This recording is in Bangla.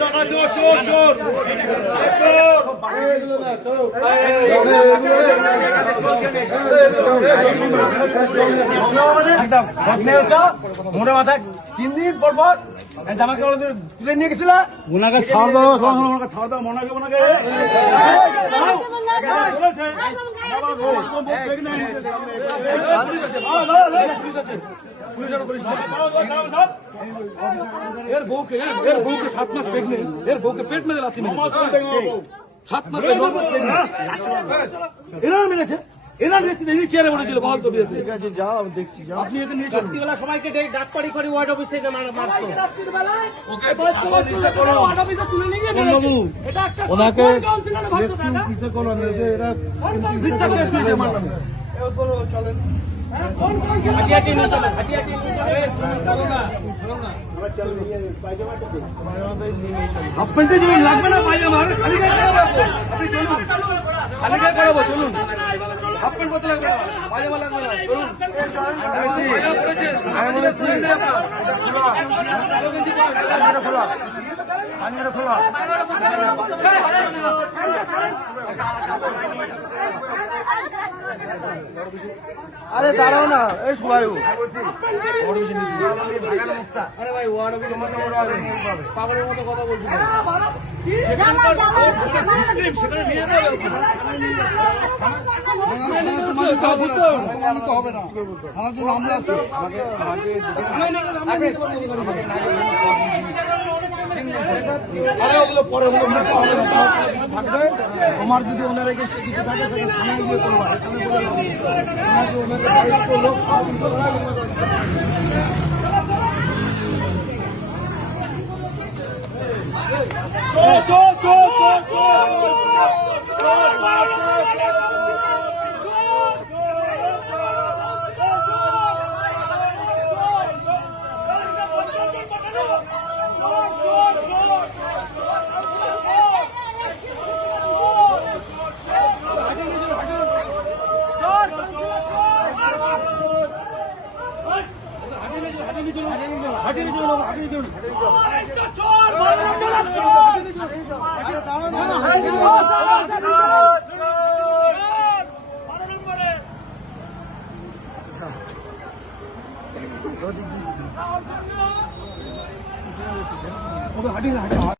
টাকা চোর চোর চোর মোটা মাথায় 3 দিন পর পর জামাকে তুলে নিয়ে গেছিল। ওনাকে ছাড় দাও, ওনাকে ছাড় দাও, মনাকে মনাকে এর বউকে 7 মাস প্রেগনেন্ট, এর বউকে পেট মেরে লাথি মেরেছে। 7 মাস এরা মেরেছে, এরা চেয়ারে বসেছিল বহল তো বিয়েতে। ঠিক আছে যাও, আমি দেখছি। যাও আপনি এতে নিয়ে চলুন। রাত্রিবেলা সবাইকে ডাকপাড়ি করে ওয়ার্ড অফিসে মারতো। ওনাকে কিসে করো না, এরা মিথ্যা কেস দিয়েছে আমার নামে। চলেন হাটিয়াটি নিয়ে চলো, হাটিয়াটি নিয়ে চলো না। হাফ প্যান্টে যদি লাগবে না পায়জামা, খালি গায়ে করাবো। আপনি চলুন, খালি গায়ে করাবো, চলুন। হাফ প্যান্ট পরতে লাগবে না, পায়জামা লাগবে না, চলুন। আমি বলেছি আরে দাঁড়াও না, এই সুবায়ু আরে ভাই ওয়ার্ড অফিস পাগলের মতো কথা বলছি। সেখানে নিয়ে যাবে হবে না, আমার জন্য আমরা আছি। তোমার যদি ওনারা কিছু থাকে থানায় গিয়ে করবো, এখানে হাঁটি